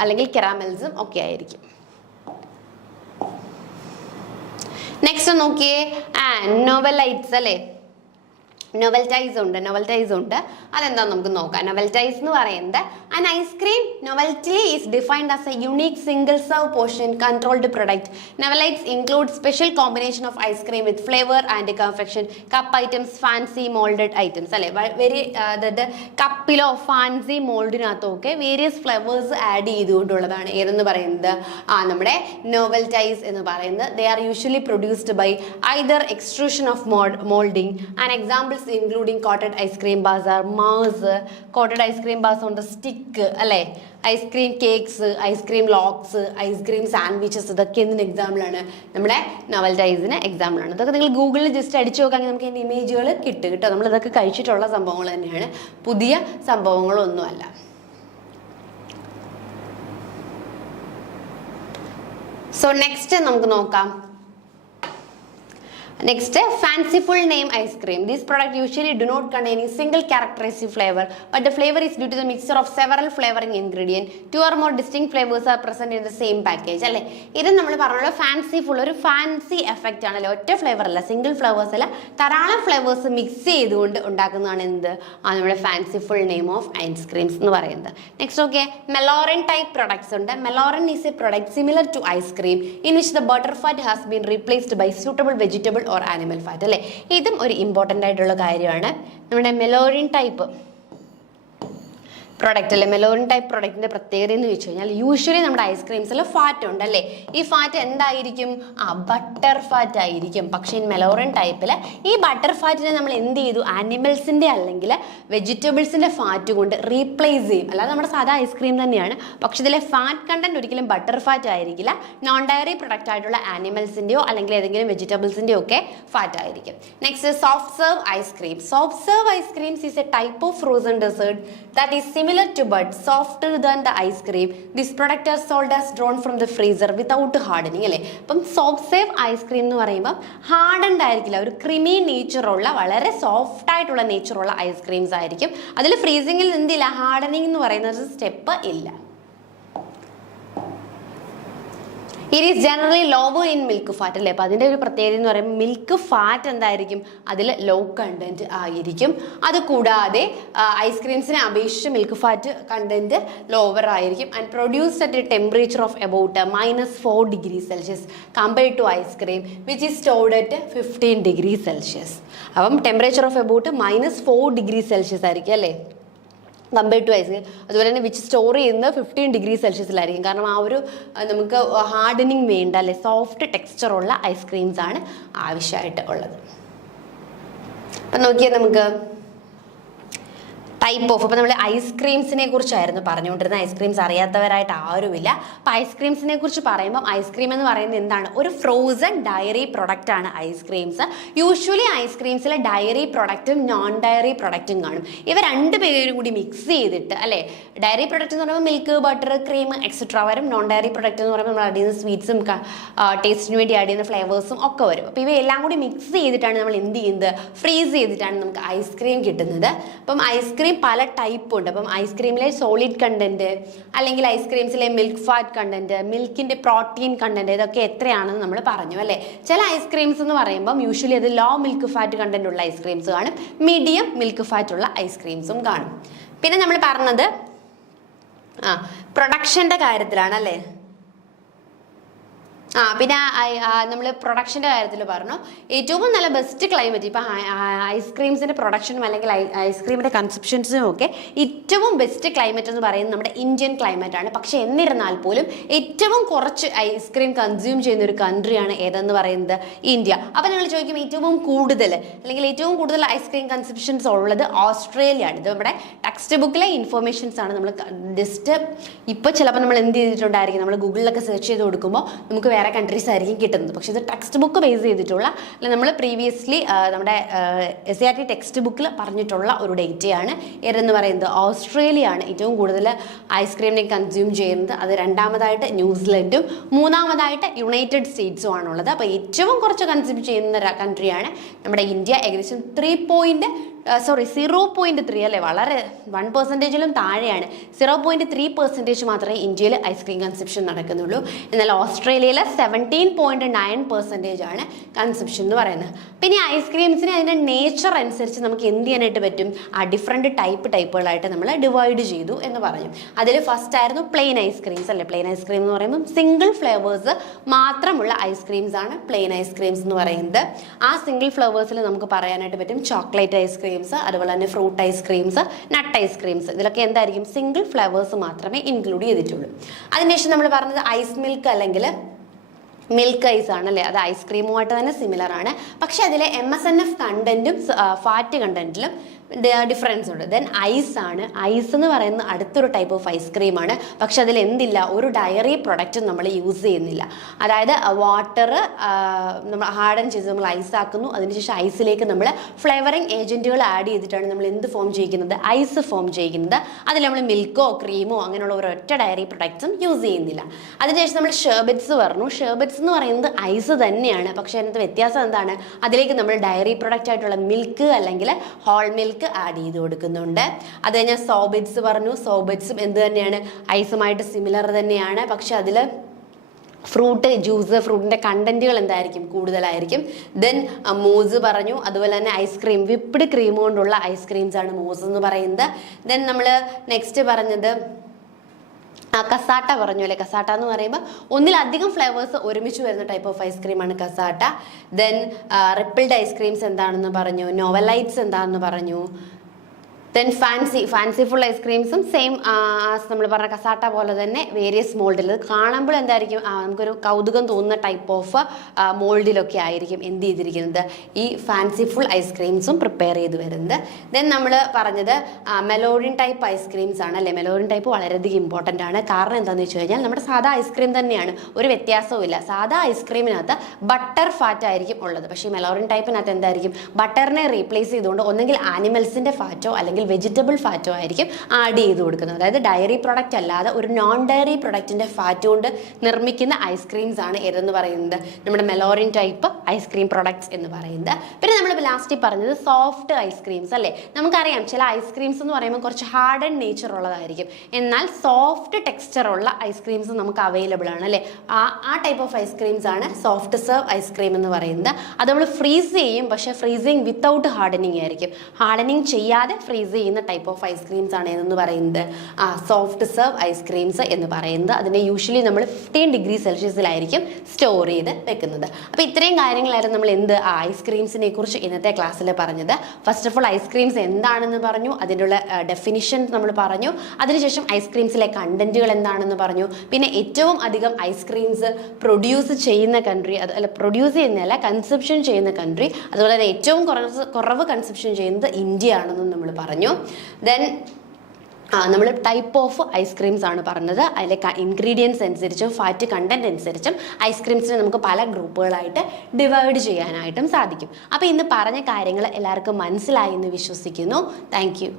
അല്ലെങ്കിൽ കെറാമൽസും ഒക്കെ ആയിരിക്കും. നെക്സ്റ്റ് നോക്കിയേ, നോവലൈറ്റ്സ് അല്ലേ, നോവൽറ്റൈസ് ഉണ്ട്. അതെന്താന്ന് നമുക്ക് നോക്കാം. നോവൽറ്റൈസ് എന്ന് പറയുന്നത് an ice cream novelty is defined as a unique single serve portion controlled product. Novelites include special combination of ice cream with flavor and confection, cup items, fancy molded items അല്ലെ. Very അതായത് കപ്പിലോ fancy മോൾഡിനകത്തോ ഒക്കെ various flavours add ചെയ്തുകൊണ്ടുള്ളതാണ് ഏതെന്ന് പറയുന്നത് നമ്മുടെ novelties എന്ന് പറയുന്നത്. They are usually produced by either extrusion of moulding and examples including coated ice cream bars are Mars, coated ice cream bars on the stick അല്ലേ, ice cream cakes, ice cream locks, ice cream sandwiches, ഇതൊക്കെ എന്തിന് എക്സാമ്പിളാണ്? നമ്മുടെ നോവൽറ്റൈസിന് എക്സാമ്പിളാണ്. ഇതൊക്കെ നിങ്ങൾ ഗൂഗിളിൽ just അടിച്ചു നോക്കുകയാണെങ്കിൽ നമുക്ക് അതിൻ്റെ ഇമേജുകൾ കിട്ടും കേട്ടോ. നമ്മളിതൊക്കെ കഴിച്ചിട്ടുള്ള സംഭവങ്ങൾ തന്നെയാണ്, പുതിയ സംഭവങ്ങളൊന്നുമല്ല. സോ നെക്സ്റ്റ് നമുക്ക് നോക്കാം. Next, fanciful name ice cream. This product usually do not contain a single characteristic flavor, but the flavor is due to the mixture of several flavoring ingredients. 2 or more distinct flavors are present in the same package. അല്ലേ, ഇത് നമ്മൾ പറഞ്ഞ fanciful, ഒരു fancy effect ആണല്ലോ. ഒറ്റ flavour അല്ല, single flavours അല്ല, ധാരാളം ഫ്ലേവേഴ്സ് മിക്സ് ചെയ്തുകൊണ്ട് ഉണ്ടാക്കുന്നതാണ് എന്ത് നമ്മുടെ ഫാൻസിഫുൾ നെയിം ഓഫ് ഐസ്ക്രീംസ് എന്ന് പറയുന്നത്. Next okay, mellorine type products ഉണ്ട്. Mellorine is a product similar to ice cream in which the butter fat has been replaced by suitable vegetable or animal fat അല്ലേ. ഇതും ഒരു ഇമ്പോർട്ടൻ്റ് ആയിട്ടുള്ള കാര്യമാണ്. നമ്മുടെ മെലോറിൻ type product അല്ലേ, മെലോറിൻ ടൈപ്പ് പ്രൊഡക്റ്റിൻ്റെ പ്രത്യേകത എന്ന് വെച്ച് കഴിഞ്ഞാൽ യൂഷ്വലി നമ്മുടെ ഐസ്ക്രീംസിൽ ഫാറ്റ് ഉണ്ടല്ലേ. ഈ ഫാറ്റ് എന്തായിരിക്കും? ബട്ടർ ഫാറ്റ് ആയിരിക്കും. പക്ഷേ ഈ മെലോറിൻ ടൈപ്പിൽ ഈ ബട്ടർ ഫാറ്റിനെ നമ്മൾ എന്ത് ചെയ്തു? ആനിമൽസിൻ്റെ അല്ലെങ്കിൽ വെജിറ്റബിൾസിൻ്റെ ഫാറ്റ് കൊണ്ട് റീപ്ലേസ് ചെയ്യും. അല്ലാതെ നമ്മുടെ സാധാ ഐസ്ക്രീം തന്നെയാണ്, പക്ഷെ ഇതിലെ ഫാറ്റ് കണ്ടന്റ് ഒരിക്കലും ബട്ടർ ഫാറ്റ് ആയിരിക്കില്ല. നോൺ ഡയറി പ്രൊഡക്റ്റ് ആയിട്ടുള്ള ആനിമൽസിൻ്റെയോ അല്ലെങ്കിൽ ഏതെങ്കിലും വെജിറ്റബിൾസിൻ്റെയോ ഒക്കെ ഫാറ്റ് ആയിരിക്കും. Next, soft serve ice cream. Soft serve ice creams is a type of frozen dessert that is similar to but softer than the ice cream. This product is sold as drawn from the freezer without hardening അല്ലേ. അപ്പം soft save ice cream എന്ന് പറയുമ്പോൾ hardened ആയിരിക്കില്ല, ഒരു creamy നേച്ചറുള്ള വളരെ soft ആയിട്ടുള്ള നേച്ചറുള്ള ice creams ആയിരിക്കും. അതിൽ ഫ്രീസിങ്ങിൽ എന്തില്ല, ഹാർഡനിങ് എന്ന് പറയുന്ന ഒരു സ്റ്റെപ്പ് ഇല്ല. It is generally lower in milk fat അല്ലേ. അപ്പോൾ അതിൻ്റെ ഒരു പ്രത്യേകത എന്ന് പറയുമ്പോൾ മിൽക്ക് ഫാറ്റ് എന്തായിരിക്കും? അതിൽ ലോ കണ്ടന്റ് ആയിരിക്കും. അതുകൂടാതെ ഐസ്ക്രീംസിനെ അപേക്ഷിച്ച് മിൽക്ക് ഫാറ്റ് കണ്ടന്റ് ലോവർ ആയിരിക്കും. And produced at a temperature of about -4 degrees Celsius compared to ice cream which is stored at 15 degrees Celsius. അപ്പം temperature of about -4 degrees Celsius ആയിരിക്കും അല്ലേ കമ്പയർഡ് ടു ഐസ്ക്രീം. അതുപോലെ തന്നെ വിച്ച് സ്റ്റോർ ചെയ്യുന്നത് 15 degrees Celsius കാരണം ആ ഒരു നമുക്ക് ഹാർഡനിങ് വേണ്ട അല്ലെ, സോഫ്റ്റ് ടെക്സ്ചറുള്ള ഐസ്ക്രീംസ് ആണ് ആവശ്യമായിട്ട് ഉള്ളത്. അപ്പം നോക്കിയാൽ നമുക്ക് ടൈപ്പ് ഓഫ്, അപ്പോൾ നമ്മൾ ഐസ്ക്രീംസിനെ കുറിച്ചായിരുന്നു പറഞ്ഞുകൊണ്ടിരുന്നത്. ഐസ്ക്രീംസ് അറിയാത്തവരായിട്ട് ആരുമില്ല. അപ്പോൾ ഐസ്ക്രീംസിനെ കുറിച്ച് പറയുമ്പോൾ ഐസ്ക്രീം എന്ന് പറയുന്നത് എന്താണ്? ഒരു ഫ്രോസൺ ഡയറി പ്രൊഡക്റ്റ് ആണ് ഐസ്ക്രീംസ്. യൂഷ്വലി ഐസ്ക്രീംസിൽ ഡയറി പ്രൊഡക്റ്റും നോൺ ഡയറി പ്രൊഡക്റ്റും കാണും. ഇവ രണ്ട് പേരും കൂടി മിക്സ് ചെയ്തിട്ട് അല്ലേ, ഡയറി പ്രൊഡക്റ്റ് എന്ന് പറയുമ്പോൾ മിൽക്ക്, ബട്ടർ, ക്രീം എക്സെട്ര വരും. നോൺ ഡയറി പ്രൊഡക്റ്റ് എന്ന് പറയുമ്പോൾ നമ്മൾ ആഡ് ചെയ്യുന്ന സ്വീറ്റ്സും ടേസ്റ്റിന് വേണ്ടി ആഡ് ചെയ്യുന്ന ഫ്ലേവേഴ്സും ഒക്കെ വരും. അപ്പോൾ ഇവയെല്ലാം കൂടി മിക്സ് ചെയ്തിട്ടാണ് നമ്മൾ എന്ത് ചെയ്യുന്നത്? ഫ്രീസ് ചെയ്തിട്ടാണ് നമുക്ക് ഐസ്ക്രീം കിട്ടുന്നത്. അപ്പം ഐസ്ക്രീം പല ടൈപ്പ് ഉണ്ട്. അപ്പം ഐസ്ക്രീമിലെ സോളിഡ് കണ്ടന്റ് അല്ലെങ്കിൽ ഐസ്ക്രീംസിലെ മിൽക്ക് ഫാറ്റ് കണ്ടന്റ്, മിൽക്കിന്റെ പ്രോട്ടീൻ കണ്ടന്റ്, ഇതൊക്കെ എത്രയാണെന്ന് നമ്മൾ പറഞ്ഞു അല്ലേ. ചില ഐസ്ക്രീംസ് എന്ന് പറയുമ്പം യൂഷ്വലി അത് ലോ മിൽക്ക് ഫാറ്റ് കണ്ടന്റ് ഉള്ള ഐസ്ക്രീംസ് കാണും, മീഡിയം മിൽക്ക് ഫാറ്റ് ഉള്ള ഐസ്ക്രീംസും കാണും. പിന്നെ നമ്മൾ പറഞ്ഞത് പ്രൊഡക്ഷന്റെ കാര്യത്തിലാണ് അല്ലേ. പിന്നെ നമ്മൾ പ്രൊഡക്ഷൻ്റെ കാര്യത്തിൽ പറഞ്ഞു ഏറ്റവും നല്ല ബെസ്റ്റ് ക്ലൈമറ്റ് ഇപ്പം ഐസ്ക്രീംസിൻ്റെ പ്രൊഡക്ഷനും അല്ലെങ്കിൽ ഐസ്ക്രീമിൻ്റെ കൺസപ്ഷൻസിനും ഒക്കെ ഏറ്റവും ബെസ്റ്റ് ക്ലൈമറ്റ് എന്ന് പറയുന്നത് നമ്മുടെ ഇന്ത്യൻ ക്ലൈമറ്റ് ആണ്. പക്ഷേ എന്നിരുന്നാൽ പോലും ഏറ്റവും കുറച്ച് ഐസ്ക്രീം കൺസ്യൂം ചെയ്യുന്ന ഒരു കൺട്രിയാണ് ഏതെന്ന് പറയുന്നത് ഇന്ത്യ. അപ്പോൾ നിങ്ങൾ ചോദിക്കും ഏറ്റവും കൂടുതൽ അല്ലെങ്കിൽ ഏറ്റവും കൂടുതൽ ഐസ്ക്രീം കൺസപ്ഷൻസ് ഉള്ളത് ഓസ്ട്രേലിയ ആണ്. ഇത് നമ്മുടെ ടെക്സ്റ്റ് ബുക്കിലെ ഇൻഫോർമേഷൻസ് ആണ്. നമ്മൾ ജസ്റ്റ് ഇപ്പോൾ ചിലപ്പോൾ നമ്മൾ എന്ത് ചെയ്തിട്ടുണ്ടായിരിക്കും, നമ്മൾ ഗൂഗിളിലൊക്കെ സെർച്ച് ചെയ്ത് കൊടുക്കുമ്പോൾ നമുക്ക് വേറെ കൺട്രീസ് ആയിരിക്കും കിട്ടുന്നത്. പക്ഷേ ഇത് ടെക്സ്റ്റ് ബുക്ക് ബേസ് ചെയ്തിട്ടുള്ള നമ്മൾ പ്രീവിയസ്ലി നമ്മുടെ SCERT ടെക്സ്റ്റ് ബുക്കിൽ പറഞ്ഞിട്ടുള്ള ഒരു ഡേറ്റയാണ്. ഏതെന്ന് പറയുന്നത് ഓസ്ട്രേലിയ ആണ് ഏറ്റവും കൂടുതൽ ഐസ്ക്രീമിനെ കൺസ്യൂം ചെയ്യുന്നത്. അത് രണ്ടാമതായിട്ട് ന്യൂസിലൻഡും മൂന്നാമതായിട്ട് യുണൈറ്റഡ് സ്റ്റേറ്റ്സും ആണുള്ളത്. അപ്പോൾ ഏറ്റവും കുറച്ച് കൺസ്യൂം ചെയ്യുന്ന കൺട്രിയാണ് നമ്മുടെ ഇന്ത്യ. ഏകദേശം 0.3 അല്ലേ, വളരെ 1%-ലും താഴെയാണ്. 0.3% മാത്രമേ ഇന്ത്യയിൽ ഐസ്ക്രീം കൺസപ്ഷൻ നടക്കുന്നുള്ളൂ. എന്നാൽ ഓസ്ട്രേലിയയിൽ 17.9% ആണ് കൺസപ്ഷൻ എന്ന് പറയുന്നത്. പിന്നെ ഐസ്ക്രീംസിന് അതിൻ്റെ നേച്ചർ അനുസരിച്ച് നമുക്ക് എന്ത് ചെയ്യാനായിട്ട് പറ്റും, ഡിഫറെൻറ്റ് ടൈപ്പുകളായിട്ട് നമ്മൾ ഡിവൈഡ് ചെയ്തു എന്ന് പറഞ്ഞു. അതിൽ ഫസ്റ്റ് ആയിരുന്നു പ്ലെയിൻ ഐസ്ക്രീംസ് അല്ലേ. പ്ലെയിൻ ഐസ്ക്രീം എന്ന് പറയുമ്പോൾ സിംഗിൾ ഫ്ലേവേഴ്സ് മാത്രമുള്ള ഐസ്ക്രീംസ് ആണ് പ്ലെയിൻ ഐസ്ക്രീംസ് എന്ന് പറയുന്നത്. ആ സിംഗിൾ ഫ്ലേവേഴ്സിൽ നമുക്ക് പറയാനായിട്ട് പറ്റും ചോക്ലേറ്റ് ഐസ്ക്രീംസ്, അതുപോലെ തന്നെ ഫ്രൂട്ട് ഐസ്ക്രീംസ്, നട്ട് ഐസ്ക്രീംസ്. ഇതിലൊക്കെ എന്തായിരിക്കും സിംഗിൾ ഫ്ലേവേഴ്സ് മാത്രമേ ഇൻക്ലൂഡ് ചെയ്തിട്ടുള്ളൂ. അതിനുശേഷം നമ്മൾ പറഞ്ഞത് ഐസ് മിൽക്ക് അല്ലെങ്കിൽ മിൽക്ക് ഐസ് ആണ് അല്ലേ. അത് ഐസ്ക്രീമുമായിട്ട് തന്നെ സിമിലർ ആണ്. പക്ഷെ അതിൽ MSNF കണ്ടന്റും ഫാറ്റ് കണ്ടന്റിലും ഡിഫറൻസ് ഉണ്ട്. ദെൻ ഐസ് ആണ്. ഐസ് എന്ന് പറയുന്ന അടുത്തൊരു ടൈപ്പ് ഓഫ് ഐസ്ക്രീമാണ്. പക്ഷെ അതിൽ എന്തില്ല, ഒരു ഡയറി പ്രൊഡക്റ്റും നമ്മൾ യൂസ് ചെയ്യുന്നില്ല. അതായത് വാട്ടർ നമ്മൾ ഹാർഡൻ ചെയ്ത് നമ്മൾ ഐസ് ആക്കുന്നു. അതിനുശേഷം ഐസിലേക്ക് നമ്മൾ ഫ്ലേവറിങ് ഏജൻറ്റുകൾ ആഡ് ചെയ്തിട്ടാണ് നമ്മൾ എന്ത് ഫോം ചെയ്യിക്കുന്നത്, ഐസ് ഫോം ചെയ്യിക്കുന്നത്. അതിൽ നമ്മൾ മിൽക്കോ ക്രീമോ അങ്ങനെയുള്ള ഒരൊറ്റ ഡയറി പ്രൊഡക്ട്സും യൂസ് ചെയ്യുന്നില്ല. അതിനുശേഷം നമ്മൾ ഷെർബറ്റ്സ് പറഞ്ഞു. ഷെർബറ്റ്സ് എന്ന് പറയുന്നത് ഐസ് തന്നെയാണ്. പക്ഷേ അതിനകത്ത് വ്യത്യാസം എന്താണ്, അതിലേക്ക് നമ്മൾ ഡയറി പ്രൊഡക്റ്റ് ആയിട്ടുള്ള മിൽക്ക് അല്ലെങ്കിൽ ഹോൾ മിൽക്ക് ആഡ് ചെയ്ത് കൊടുക്കുന്നുണ്ട്. അത് കഴിഞ്ഞാൽ സോബിറ്റ്സ് പറഞ്ഞു. സോബിറ്റ്സും എന്ത് തന്നെയാണ്, ഐസുമായിട്ട് സിമിലർ തന്നെയാണ്. പക്ഷെ അതിൽ ഫ്രൂട്ട് ജ്യൂസ്, ഫ്രൂട്ടിൻ്റെ കണ്ടന്റുകൾ എന്തായിരിക്കും, കൂടുതലായിരിക്കും. ദെൻ മൂസ് പറഞ്ഞു. അതുപോലെ തന്നെ ഐസ്ക്രീം, വിപ്ഡ് ക്രീം കൊണ്ടുള്ള ഐസ്ക്രീംസ് ആണ് മൂസ് എന്ന് പറയുന്നത്. ദെൻ നമ്മൾ നെക്സ്റ്റ് പറഞ്ഞത് കസാട്ട പറഞ്ഞു അല്ലേ. കസാട്ട എന്ന് പറയുമ്പോൾ ഒന്നിലധികം ഫ്ലേവേഴ്സ് ഒരുമിച്ച് വരുന്ന ടൈപ്പ് ഓഫ് ഐസ്ക്രീമാണ് കസാട്ട. ദെൻ റിപ്പിൾഡ് ഐസ്ക്രീംസ് എന്താണെന്ന് പറഞ്ഞു. നോവലൈറ്റ്സ് എന്താണെന്ന് പറഞ്ഞു. ദെൻ ഫാൻസിഫുൾ ഐസ്ക്രീംസും സെയിം നമ്മൾ പറഞ്ഞ കസാട്ട പോലെ തന്നെ വേരിയസ് മോൾഡിൽ. അത് കാണുമ്പോൾ എന്തായിരിക്കും, നമുക്കൊരു കൗതുകം തോന്നുന്ന ടൈപ്പ് ഓഫ് മോൾഡിലൊക്കെ ആയിരിക്കും എന്ത് ചെയ്തിരിക്കുന്നത്, ഈ ഫാൻസിഫുൾ ഐസ്ക്രീംസും പ്രിപ്പയർ ചെയ്ത് വരുന്നത്. ദെൻ നമ്മൾ പറഞ്ഞത് മെലോഡിൻ ടൈപ്പ് ഐസ്ക്രീംസ് ആണ് അല്ലേ. മെലോഡിൻ ടൈപ്പ് വളരെയധികം ഇമ്പോർട്ടൻ്റ് ആണ്. കാരണം എന്താണെന്ന് വെച്ച് കഴിഞ്ഞാൽ നമ്മുടെ സാധാ ഐസ്ക്രീം തന്നെയാണ്, ഒരു വ്യത്യാസവും ഇല്ല. സാധാ ഐസ്ക്രീമിനകത്ത് ബട്ടർ ഫാറ്റ് ആയിരിക്കും ഉള്ളത്. പക്ഷേ മെലോഡിൻ ടൈപ്പിനകത്ത് എന്തായിരിക്കും, ബട്ടറിനെ റീപ്ലേസ് ചെയ്തുകൊണ്ട് ഒന്നെങ്കിൽ ആനിമൽസിൻ്റെ ഫാറ്റോ അല്ലെങ്കിൽ വെജിറ്റബിൾ ഫാറ്റോ ആയിരിക്കും ആഡ് ചെയ്ത് കൊടുക്കുന്നത്. അതായത് ഡയറി പ്രൊഡക്റ്റ് അല്ലാതെ ഒരു നോൺ ഡയറി പ്രൊഡക്റ്റിൻ്റെ ഫാറ്റ് കൊണ്ട് നിർമ്മിക്കുന്ന ഐസ്ക്രീംസ് ആണ് ഏതെന്ന് പറയുന്നത്, നമ്മുടെ മെലോറിൻ ടൈപ്പ് ഐസ്ക്രീം പ്രൊഡക്ട്സ് എന്ന് പറയുന്നത്. പിന്നെ നമ്മൾ ലാസ്റ്റ് പറഞ്ഞത് സോഫ്റ്റ് ഐസ്ക്രീംസ് അല്ലേ. നമുക്കറിയാം ചില ഐസ്ക്രീംസ് എന്ന് പറയുമ്പോൾ കുറച്ച് ഹാർഡ് ആൻഡ് നേച്ചർ ഉള്ളതായിരിക്കും. എന്നാൽ സോഫ്റ്റ് ടെക്സ്ചർ ഉള്ള ഐസ്ക്രീംസ് നമുക്ക് അവൈലബിൾ ആണ് അല്ലേ. ആ ടൈപ്പ് ഓഫ് ഐസ്ക്രീംസ് ആണ് സോഫ്റ്റ് സെർവ് ഐസ്ക്രീം എന്ന് പറയുന്നത്. അത് നമ്മൾ ഫ്രീസ് ചെയ്യും, പക്ഷേ ഫ്രീസിങ് വിത്തൗട്ട് ഹാർഡനിങ് ആയിരിക്കും. ഹാർഡനിങ് ചെയ്യാതെ ഫ്രീസ് ചെയ്യുന്ന ടൈപ്പ് ഓഫ് ഐസ്ക്രീംസ് ആണ് എന്ന് പറയുന്നത് സോഫ്റ്റ് സെർവ് ഐസ്ക്രീംസ് എന്ന് പറയുന്നത്. അതിനെ യൂഷ്വലി നമ്മൾ 15 ഡിഗ്രി സെൽഷ്യസിലായിരിക്കും സ്റ്റോർ ചെയ്ത് വെക്കുന്നത്. അപ്പോൾ ഇത്രയും കാര്യങ്ങളായിരുന്നു നമ്മൾ ഐസ്ക്രീംസിനെ കുറിച്ച് ഇന്നത്തെ ക്ലാസ്സിൽ പറഞ്ഞത്. ഫസ്റ്റ് ഓഫ് ഓൾ ഐസ്ക്രീംസ് എന്താണെന്ന് പറഞ്ഞു, അതിൻ്റെ ഉള്ള ഡെഫിനിഷൻ നമ്മൾ പറഞ്ഞു. അതിനുശേഷം ഐസ്ക്രീംസിലെ കണ്ടന്റുകൾ എന്താണെന്ന് പറഞ്ഞു. പിന്നെ ഏറ്റവും അധികം ഐസ്ക്രീംസ് പ്രൊഡ്യൂസ് ചെയ്യുന്ന കൺട്രി, അതല്ല പ്രൊഡ്യൂസ് ചെയ്യുന്നതല്ല കൺസപ്ഷൻ ചെയ്യുന്ന കൺട്രി, അതുപോലെ തന്നെ ഏറ്റവും കുറവ് കൺസപ്ഷൻ ചെയ്യുന്നത് ഇന്ത്യ ആണെന്നും നമ്മൾ പറഞ്ഞു. ദെൻ നമ്മൾ ടൈപ്പ് ഓഫ് ഐസ്ക്രീംസ് ആണ് പറഞ്ഞത്. അതിലെ ഇൻഗ്രീഡിയൻസ് അനുസരിച്ചും ഫാറ്റ് കണ്ടന്റ് അനുസരിച്ചും ഐസ്ക്രീംസിനെ നമുക്ക് പല ഗ്രൂപ്പുകളായിട്ട് ഡിവൈഡ് ചെയ്യാനായിട്ടും സാധിക്കും. അപ്പോൾ ഇന്ന് പറഞ്ഞ കാര്യങ്ങൾ എല്ലാവർക്കും മനസ്സിലായി എന്ന് വിശ്വസിക്കുന്നു. Thank you.